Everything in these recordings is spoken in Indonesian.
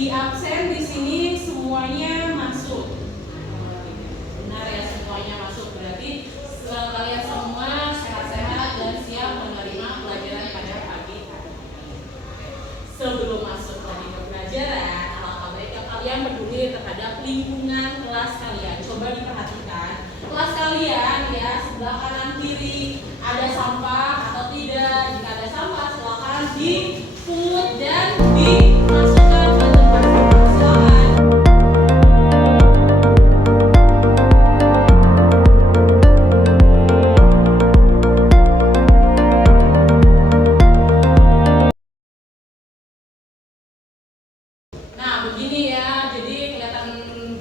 di absen di sini semuanya masuk. Benar ya, semuanya masuk. Berarti kalian semua sehat-sehat dan siap menerima pelajaran pada pagi hari. Sebelum masuk lagi ke pelajaran, alangkah baiknya kalian peduli terhadap lingkungan kelas kalian. Coba diperhatikan kelas kalian ya, sebelah kanan kiri ada sampah atau tidak. Jika ada sampah silakan dipungut dan dimasukkan ke tempat sampah. Silakan. Nah begini ya, jadi kelihatan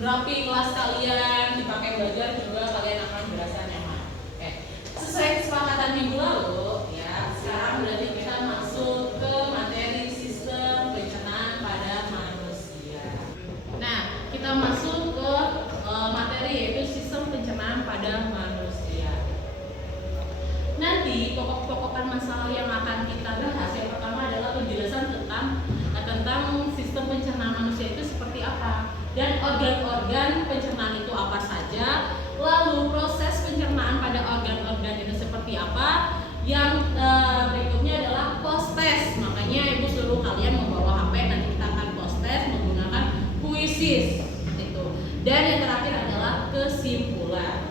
rapi kelas kalian, dipakai belajar juga kalian akan berasa nyaman. Oke, sesuai kesepakatan minggu lalu ya, sekarang berarti kita masuk ke materi sistem pencernaan pada manusia. Nah, kita masuk ke materi yaitu sistem pencernaan pada manusia. Nanti pokok-pokokan masalah yang akan kita bahas yang pertama adalah penjelasan tentang sistem pencernaan manusia itu seperti apa dan organ-organ pencernaan itu apa saja, lalu proses pencernaan pada organ-organ itu seperti apa. Yang berikutnya adalah post test, makanya ibu suruh kalian membawa HP, nanti kita akan post test menggunakan kuisis itu. Dan yang terakhir adalah kesimpulan.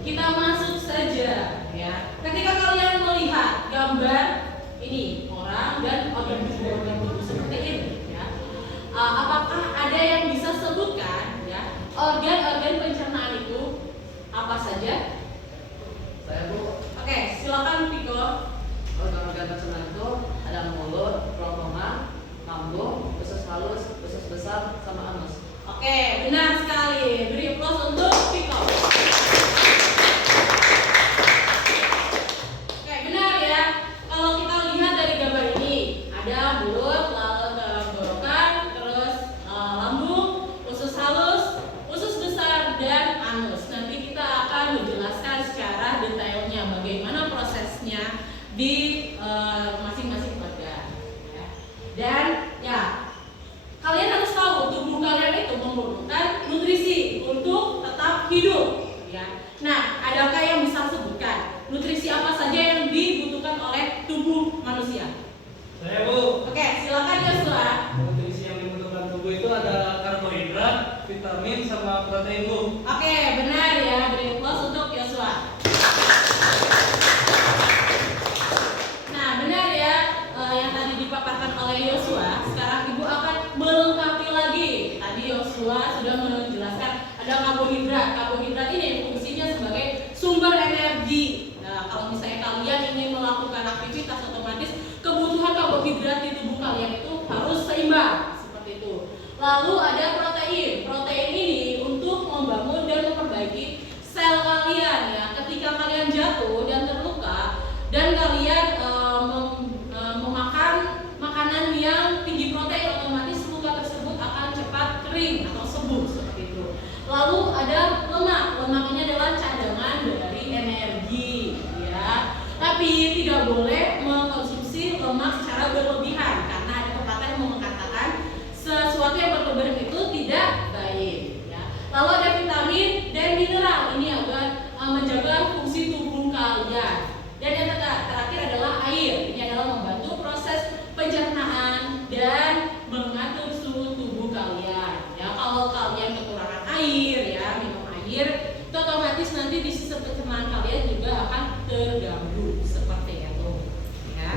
Kita masuk saja ya. Ketika kalian melihat gambar ini orang dan organ tubuh seperti ini ya, apakah ada yang bisa sebutkan ya organ-organ pencernaan itu apa saja? Saya Bu. Oke, silakan Piko. Organ-organ pencernaan itu ada mulut, kerongkongan, lambung, usus halus, usus besar, sama anus. Oke, benar sekali. Beri aplaus untuk Piko. Oke, benar ya. Kalau kita lihat dari gambar ini, ada mulut, lalu tenggorokan, terus lambung, usus halus, usus besar, dan anus. Nanti kita akan menjelaskan secara detailnya bagaimana prosesnya di masing-masing organ. Ya. Dan ya, kalian harus tahu tubuh kalian itu memerlukan nutrisi untuk tetap hidup. Ya. Nah, adakah yang bisa sebutkan nutrisi apa saja yang dibutuhkan oleh tubuh manusia? Saya Bu. Oke, silakan Yosua. Nutrisi yang dibutuhkan tubuh itu ada karbohidrat, vitamin, sama protein Bu. Oke, benar ya. Beri aplaus untuk Yosua. Nah, benar ya, yang tadi dipaparkan oleh Yosua. Sekarang Ibu akan melengkapi lagi. Tadi Yosua sudah menjelaskan ada karbohidrat. Karbohidrat ini fungsinya sebagai sumber energi. Nah, kalau misalnya kalian ingin melakukan aktivitas, otomatis kebutuhan karbohidrat di tubuh kalian itu harus seimbang seperti itu. Lalu ada protein. Protein ini untuk membangun dan memperbaiki sel kalian ya. Ketika kalian jatuh dan terluka dan kalian memakan makanan yang tinggi protein, otomatis luka tersebut akan cepat kering atau sembuh seperti itu. Lalu ada lemak. Lemak ini adalah cadangan dari energi ya. Tapi tidak boleh mengkonsumsi lemak secara berlebihan karena ada pepatah yang mengatakan sesuatu yang berlebihan itu tidak baik ya. Lalu ada vitamin dan mineral, ini agar menjaga fungsi tubuh kalian. Dan yang terakhir adalah air. Ini adalah membantu proses pencernaan dan mengatur suhu tubuh kalian. Ya, kalau kalian kekurangan air ya, minum air, itu otomatis nanti di sistem pencernaan kalian juga akan terganggu seperti itu. Ya.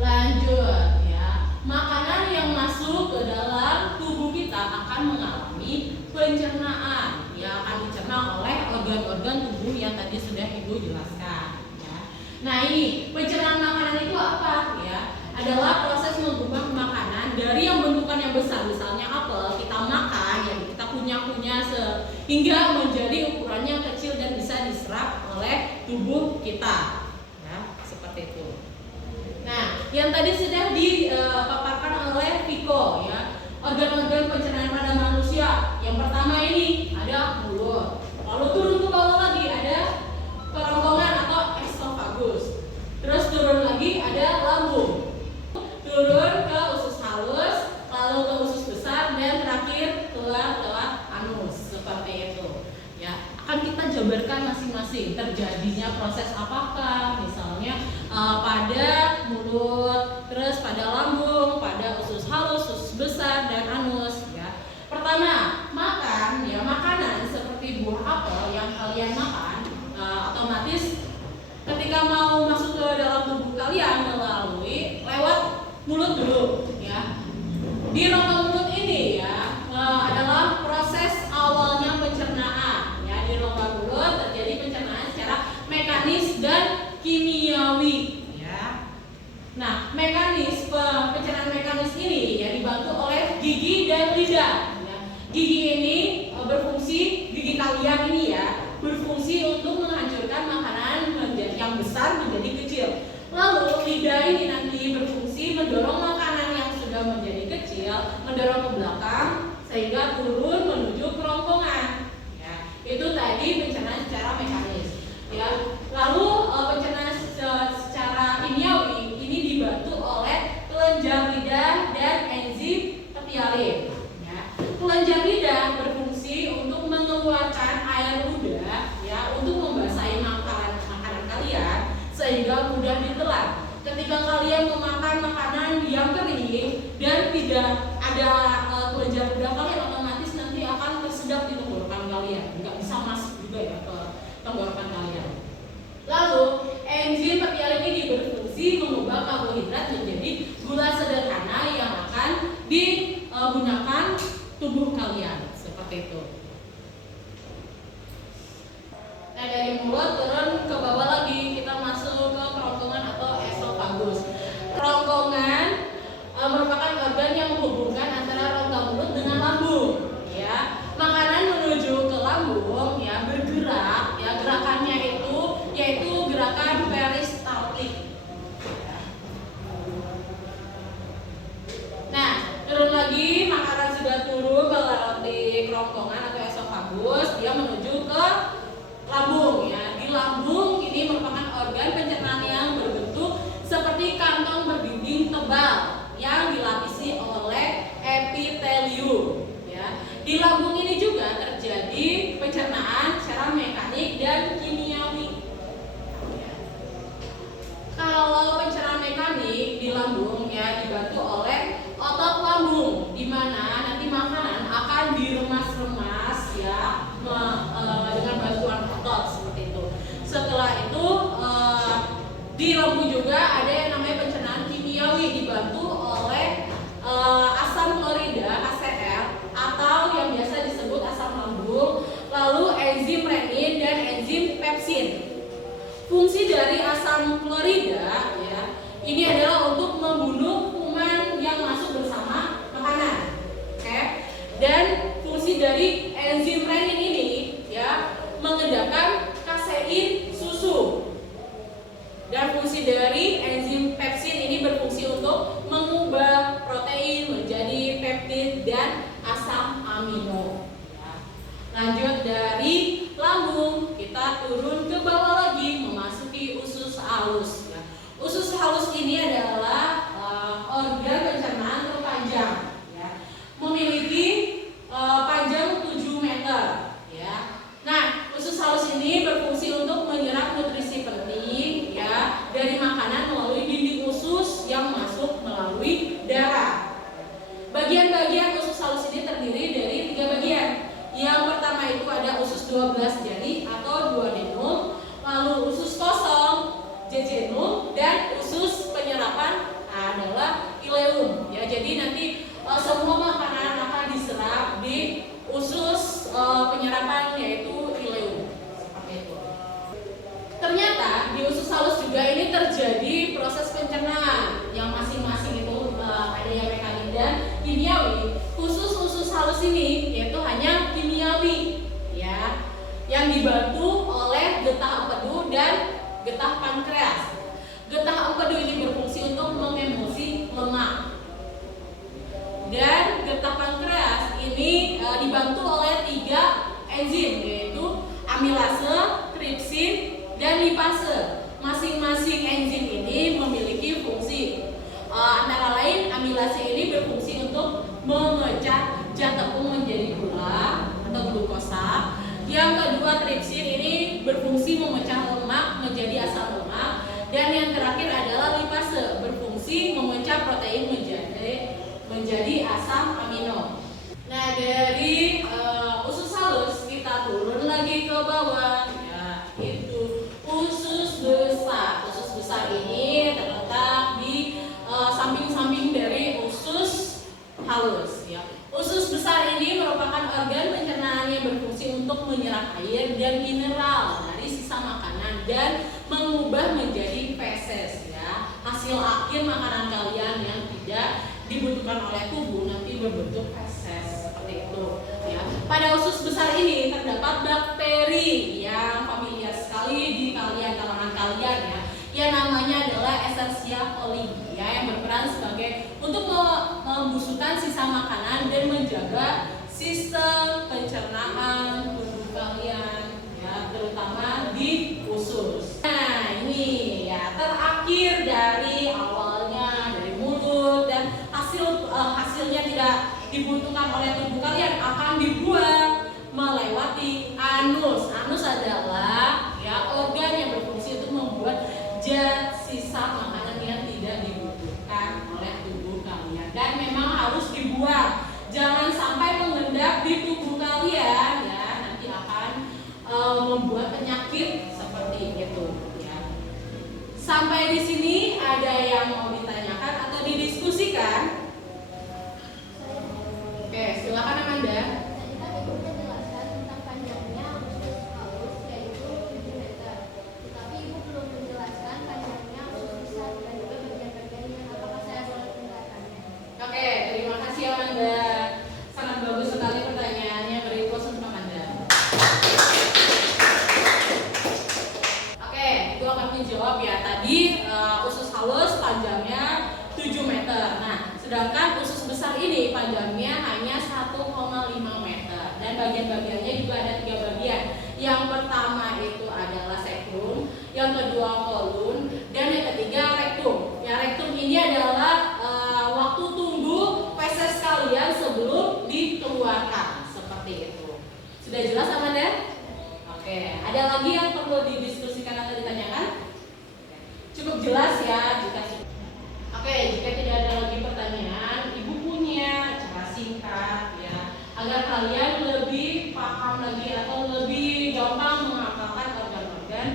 Lanjut ya. Makanan yang masuk ke dalam tubuh kita akan mengalami pencernaan. Ya, akan dicerna oleh organ-organ tubuh yang tadi sudah Ibu jelaskan ya. Nah, ini pencernaan makanan itu apa ya? Adalah proses mengubah makanan dari yang bentukan yang besar, misalnya apel, kita makan ya, kita kunyah-kunyah sehingga menjadi ukurannya kecil dan bisa diserap oleh tubuh kita. Ya, seperti itu. Nah, yang tadi sudah dipaparkan oleh Piko ya, organ-organ pencernaan pada manusia. Yang pertama ini ada mulut. Lalu turun ke bawah lagi ada kerongkongan atau esophagus. Terus turun lagi ada lambung. Turun ke usus halus, keluar lewat anus seperti itu. Ya, akan kita jabarkan masing-masing terjadinya proses apakah, misalnya pada mulut, terus pada lambung, pada usus halus, usus besar, dan anus. Ya, pertama makan, ya makanan seperti buah apel yang kalian makan, otomatis ketika mau masuk ke dalam tubuh kalian melalui lewat mulut dulu, ya. Di rongga mulut ini ya adalah proses awalnya pencernaan. Ya, di rongga mulut terjadi pencernaan secara mekanis dan kimiawi. Ya. Nah, pencernaan mekanis ini ya dibantu oleh gigi dan lidah. Ya. Gigi ini gigi kalian ini ya berfungsi untuk menghancurkan makanan yang besar menjadi kecil. Lalu lidah ini nanti berfungsi mendorong makanan yang sudah menjadi kecil, mendorong ke belakang sehingga turun menuju kerongkongan. Ya, itu tadi pencernaan secara mekanis. Ya, lalu pencernaan secara kimiawi ini dibantu oleh kelenjar lidah dan enzim petialin. Ya, kelenjar lidah berfungsi untuk mengeluarkan air ludah, ya, untuk membasahi makanan kalian sehingga mudah ditelan. Ketika kalian memakan makanan yang kering dan tidak ada kelenjar ludah kalian, otomatis nanti akan tersedap di tenggorokan kalian, nggak bisa masuk juga ya ke tenggorokan kalian. Lalu enzim petialin ini berfungsi mengubah karbohidrat menjadi gula sederhana yang akan digunakan tubuh kalian seperti itu. Nah, dari mulut turun ke bawah lagi, kita masuk ke kerongkongan atau esofagus. Kerongkongan merupakan organ yang menghubungkan antara rongga mulut dengan lambung. Ya, makanan menuju ke lambung ya bergerak. Ya, gerakannya itu yaitu gerakan peristaltik. Nah, turun lagi, makanan sudah turun melewati kerongkongan atau esofagus, dia menuju ke lambung. Ya, di lambung ini merupakan organ pencernaan yang berbentuk seperti kantong berdinding tebal yang dilapisi oleh epitelium. Ya, di lambung ini juga terjadi pencernaan secara mekanik dan kimiawi. Ya. Kalau pencernaan mekanik di lambung ya dibantu oleh otot lambung, di mana nanti makanan akan diremas-remas ya dengan bantuan otot seperti itu. Setelah itu di lambung juga ada yang namanya pencernaan kimiawi dibantu oleh asam klorida (HCl) atau yang biasa disebut asam lambung, lalu enzim renin dan enzim pepsin. Fungsi dari asam klorida ya ini adalah untuk membunuh kuman yang masuk bersama makanan. Oke. Dan fungsi dari enzim renin ini ya mengedakan kasein susu. Dan fungsi dari enzim pepsin ini berfungsi untuk mengubah protein menjadi peptid dan asam amino. Ya. Lanjut dari lambung, kita turun ke bawah lagi memasuki usus halus. Ya. Usus halus ini adalah organ pencernaan terpanjang. Ya. Memiliki panjang 7 meter. Ya. Nah, usus halus ini berfungsi untuk menyerap nutrisi penting ya dari makanan melalui dinding usus yang masuk melalui darah. Bagian-bagian usus halus ini terdiri dari 3 bagian. Yang pertama itu ada usus 12 jari atau duodenum, lalu usus kosong, jejunum, dan usus penyerapan adalah ileum. Ya, jadi nanti semua makanan akan diserap di usus penyerapan yaitu ileum. Seperti itu. Ternyata di usus halus juga ini terjadi proses pencernaan yang masing-masing itu ada yang mekanik dan kimiawi. Khusus usus halus ini yaitu hanya kimiawi ya, yang dibantu oleh getah empedu dan getah pankreas. Getah empedu ini berfungsi untuk mengemulsi lemak. Dan getah pankreas ini dibantu oleh 3 enzim yaitu amilase, tripsin, dan lipase. Masing-masing enzim ini memiliki fungsi. Antara lain amilase ini berfungsi untuk memecah zat tepung menjadi gula. menjadi asam amino. Nah, dari usus halus kita turun lagi ke bawah, ya, itu usus besar. Usus besar ini terletak di samping-samping dari usus halus, ya. Usus besar ini merupakan organ pencernaan yang berfungsi untuk menyerap air dan mineral dari sisa makanan dan mengubah menjadi feses, ya. Hasil akhir makanan kalian yang tidak dibutuhkan oleh tubuh nanti berbentuk feses seperti itu, ya. Pada usus besar ini terdapat bakteri yang familiar sekali di kalangan kalian, ya. Yang namanya adalah Escherichia coli, ya, yang berperan sebagai untuk membusukkan sisa makanan dan menjaga sistem pencernaan tubuh kalian, ya, terutama di usus. Nah, ini ya terakhir dari awalnya dari mulut dan hasilnya tidak dibutuhkan oleh tubuh kalian akan dibuang melewati anus. Anus adalah ya organ yang berfungsi untuk membuat zat sisa makanan yang tidak dibutuhkan oleh tubuh kalian dan memang harus dibuang. Jangan sampai mengendap di tubuh kalian, ya, nanti akan membuat penyakit seperti itu, ya. Sampai di sini ada yang mau ditanyakan atau didiskusikan? Oke, silakan Amanda. Tadi kan Ibu menjelaskan tentang panjangnya usus halus yaitu 7 meter. Tetapi Ibu belum menjelaskan panjangnya usus besar dan juga bagian-bagiannya. Apakah saya boleh menjelaskannya? Oke, terima kasih Amanda. Sangat bagus sekali pertanyaannya. Beri applause untuk Amanda. Oke, Ibu akan menjawab ya. Tadi usus halus panjangnya 7 meter. Nah, sedangkan usus besar ini panjangnya hanya 1,5 meter dan bagian-bagiannya juga ada 3 bagian. Yang pertama itu adalah sekrum, yang kedua kolon, dan yang ketiga rektum. Ya, rektum ini adalah waktu tunggu feses kalian sebelum dikeluarkan seperti itu. Sudah jelas Amanda? Oke, ada lagi yang perlu didiskusikan atau ditanyakan? Cukup jelas ya jika Oke, jika tidak ada lagi pertanyaan, Ibu punya cara singkat ya agar kalian lebih paham lagi atau lebih gampang menghafalkan organ-organ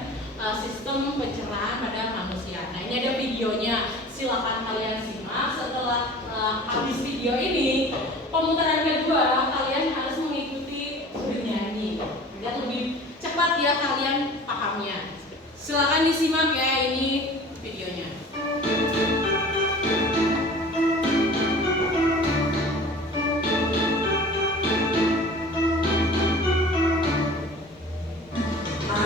sistem pencernaan pada manusia. Nah, ini ada videonya. Silakan kalian simak. Setelah habis video ini, pemutaran kedua kalian harus mengikuti bernyanyi biar lebih cepat ya kalian pahamnya. Silakan disimak ya, ini videonya.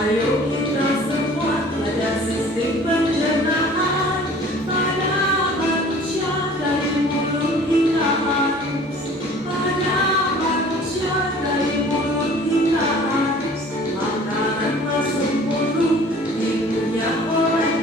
Ayo kita semua belajar sistem pencernaan pada manusia dari mulut hingga anus. Pada manusia dari mulut hingga anus, makanan masuk mulut dipunya oleh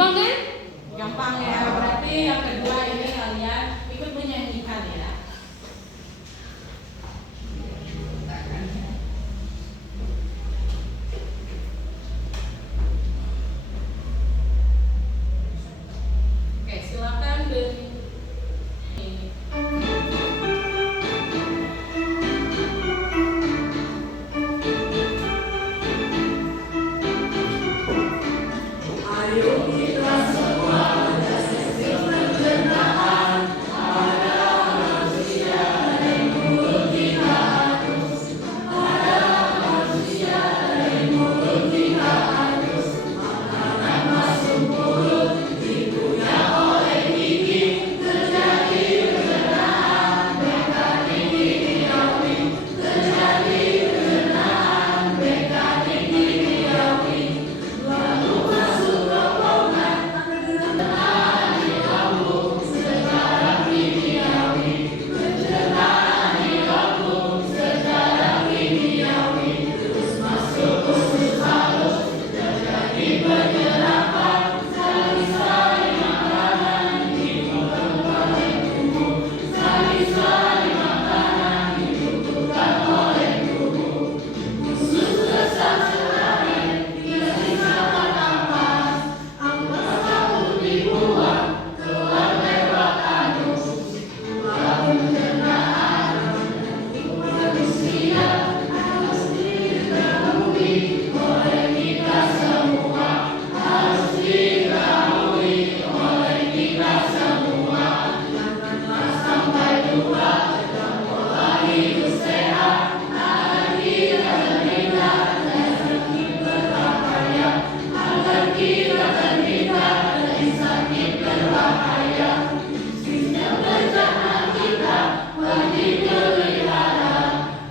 Gampang kan? Gampang ya. Berarti yang kedua ini kalian ikut menyanyikan ya. Oke, silakan dari Ayo kita semua pada sesi pencernaan, pada manusia dari mulut kita harus, pada manusia dari mulut kita harus. Makanan masuk mulut dikunyah oleh gigi, terjadi pencernaan mekanik kimiawi, terjadi pencernaan mekanik kimiawi. Lalu masuk rombongan pencernaan di lambung secara kimiawi, pencernaan di lambung secara kimiawi. Terus masuk usus halus, terjadi penyerapan sari-sari makanan dibutuhkan oleh tubuh, sari-sari makanan dibutuhkan oleh tubuh. Usus besar selain disingkapkan ampas, ampas lalu dibuang keluar lewat anus. Lalu pencernaan manusia harus diketahui oleh kita semua, harus diketahui oleh kita semua. Janganlah sampai lupa dalam pola hidup sehat, agar kita terhindar dari sakit berbahaya, agar kita terhindar dari sakit berbahaya. Sistem pencernaan kita wajib dipelihara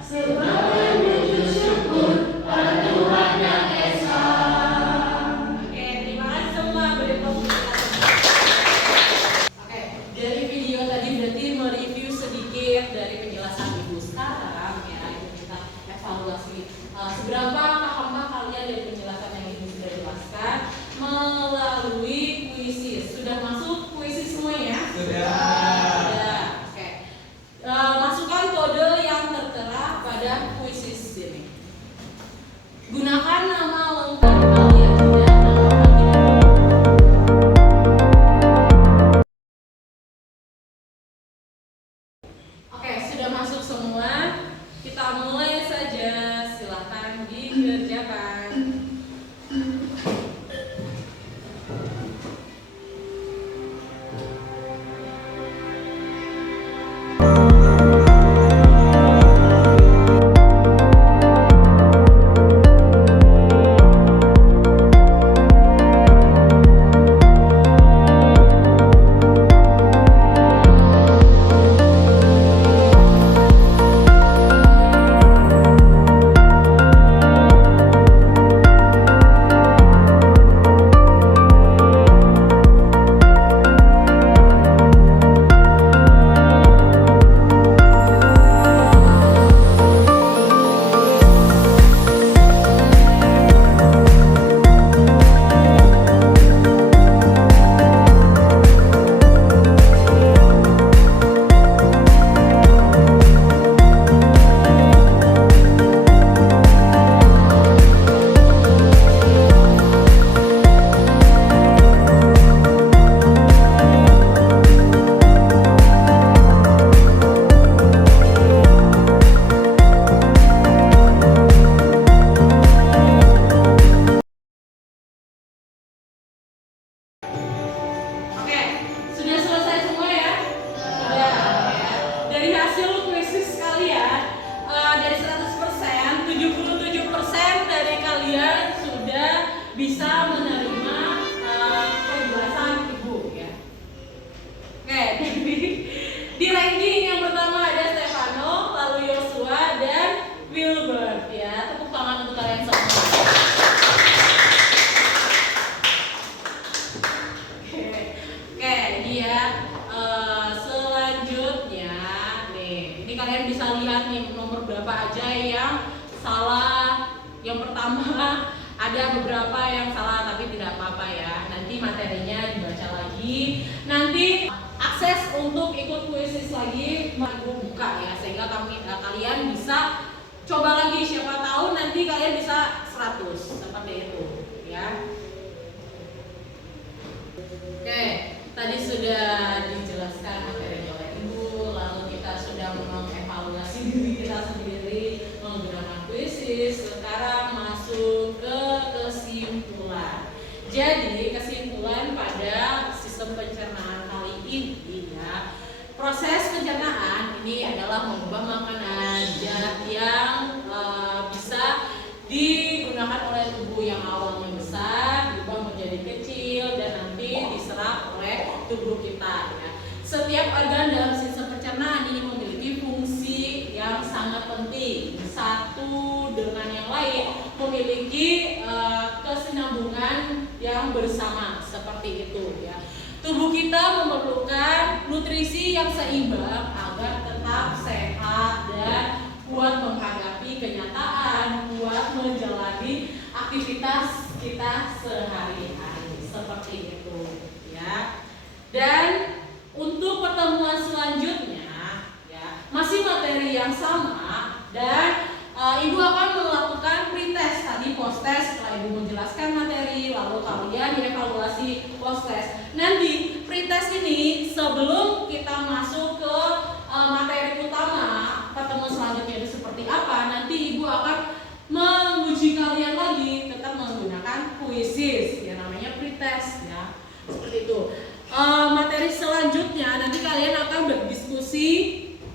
sebagai wujud syukur pada Tuhan yang Esa. Oke, terima kasih semua. Beri tepuk tangan. Oke, dari video tadi berarti mereview sedikit dari penjelasan Ibu. Sekarang ya, itu kita evaluasi seberapa pahaмкah kalian dari penjelasan yang Ibu sudah jelaskan melalui puisi. Sudah masuk puisi semua ya? Sudah. Oke. Masukkan kode yang tertera pada puisi sini. Gunakan nama lengkap kalian dan nama panggilan. Oke, sudah masuk semua. Kita mulai saja. Silahkan dikerjakan. Oke, sudah selesai semua ya? Sudah ya. Dari hasil kuisis kalian, dari 100%, 77% dari kalian sudah bisa menerima penjelasan Ibu ya. Oke, di ranking yang pertama ada Stefano, lalu Yosua dan Wilbert ya. Tepuk tangan untuk kalian semua. Oke, dia selanjutnya nih, ini kalian bisa lihat nih nomor berapa aja yang salah. Yang pertama ada beberapa yang salah tapi tidak apa-apa ya. Nanti materinya lagi. Nanti akses untuk ikut kuisis lagi Ibu buka ya, sehingga kalian bisa coba lagi, siapa tahu nanti kalian bisa 100 seperti itu ya. Oke, tadi sudah dijelaskan materinya oleh Ibu, lalu kita sudah mengevaluasi diri kita sendiri menggunakan kuisis. Sekarang masuk ke kesimpulan. Jadi kesimpulan pada sistem pencernaan kali ini ya, proses pencernaan ini adalah mengubah makanan yang bisa digunakan oleh tubuh yang awalnya besar diubah menjadi kecil dan nanti diserap oleh tubuh kita ya. Setiap organ dalam sistem pencernaan ini memiliki fungsi yang sangat penting, satu dengan yang lain memiliki kesinambungan yang bersama seperti itu ya. Tubuh kita memerlukan nutrisi yang seimbang agar tetap sehat dan kuat menghadapi kenyataan, kuat menjalani aktivitas kita sehari-hari seperti itu ya. Dan untuk pertemuan selanjutnya ya, masih materi yang sama dan Ibu akan melakukan pretest tadi, post test. Setelah Ibu menjelaskan materi, lalu kalian dievaluasi post test. Nanti pretest ini sebelum kita masuk ke materi utama, pertemuan selanjutnya itu seperti apa, nanti Ibu akan menguji kalian lagi tetap menggunakan kuisis ya, namanya pretest ya, seperti itu. Materi selanjutnya nanti kalian akan berdiskusi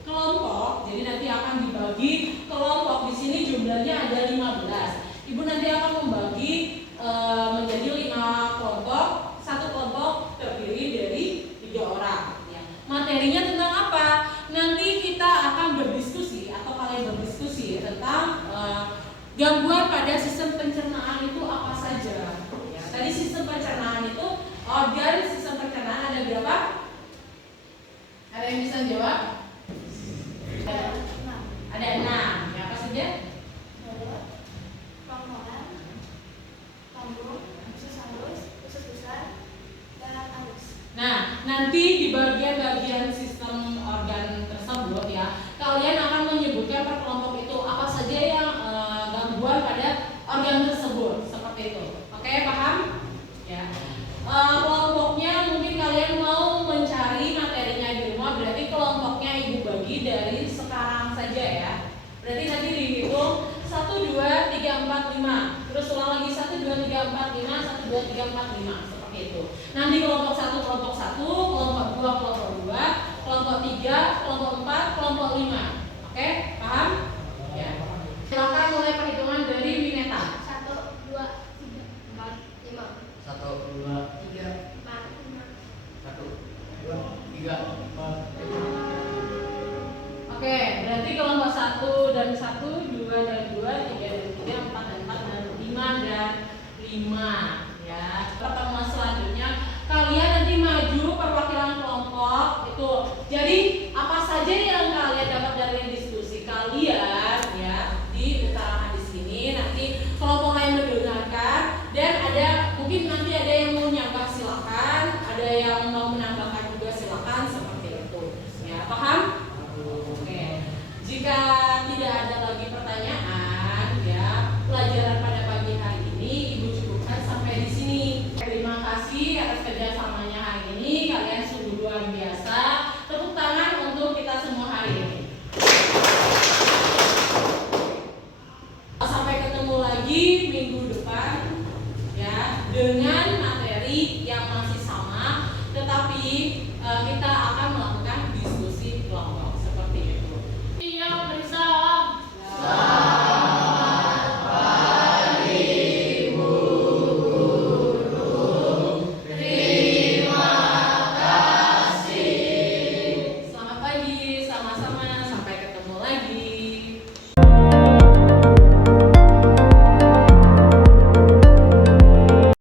kelompok, jadi nanti akan dibagi kelompok. Di sini jumlahnya ada 15. Ibu nanti akan membagi menjadi 5 kelompok. Satu kelompok terdiri dari 3 orang. Ya. Materinya tentang apa? Nanti kita akan berdiskusi atau kalian berdiskusi tentang gangguan pada sistem pencernaan itu apa saja. Ya. Tadi sistem pencernaan itu organ sistem pencernaan ada berapa? Ada yang bisa jawab? Ada 6. Ya, apa saja? Mulut, kerongkongan, lambung, usus halus, usus besar, dan anus. Nah, nanti di bagian-bagian sistem organ tersebut ya, kalian akan menyebutkan per kelompok itu apa saja yang gangguan pada organ tersebut, seperti itu. Oke, paham? Ya. Kelompoknya mungkin kalian mau mencari materinya di rumah, berarti kelompoknya Ibu bagi dari sekarang saja ya. Berarti nanti dihitung 1, 2, 3, 4, 5. Terus ulang lagi 1, 2, 3, 4, 5, 1, 2, 3, 4, 5. Seperti itu. Nanti kelompok 1, kelompok 1, kelompok 2, kelompok 2, kelompok 3, kelompok 4, kelompok 5. Oke, paham? Ya. Silakan mulai perhitungan dari Wineta. 1, 2, 3, 4, 5. 1, 2, 3, 4, 5. 1, 2, 3, 4. Oke, berarti kelompok 1 dan 1, 2 dan 2, 3 dan 3, 4 dan 4 dan 5 dan 5 ya. Pertemuan selanjutnya kalian nanti maju perwakilan kelompok itu. Jadi apa saja yang kalian dapat dari diskusi kalian ya, diutarakan di sini. Nanti kelompok lain mendengarkan dan ada mungkin nanti ada yang mau nyanggah silakan, ada yang mau menambahkan juga silakan, seperti itu. Ya, paham? Jika tidak ada lagi pertanyaan ya, pelajaran pada pagi hari ini Ibu cukupkan sampai di sini. Terima kasih atas kerjasamanya hari ini, kalian sungguh luar biasa. Tepuk tangan untuk kita semua hari ini. Sampai ketemu lagi minggu depan ya, dengan materi yang masih sama, tetapi kita akan melakukan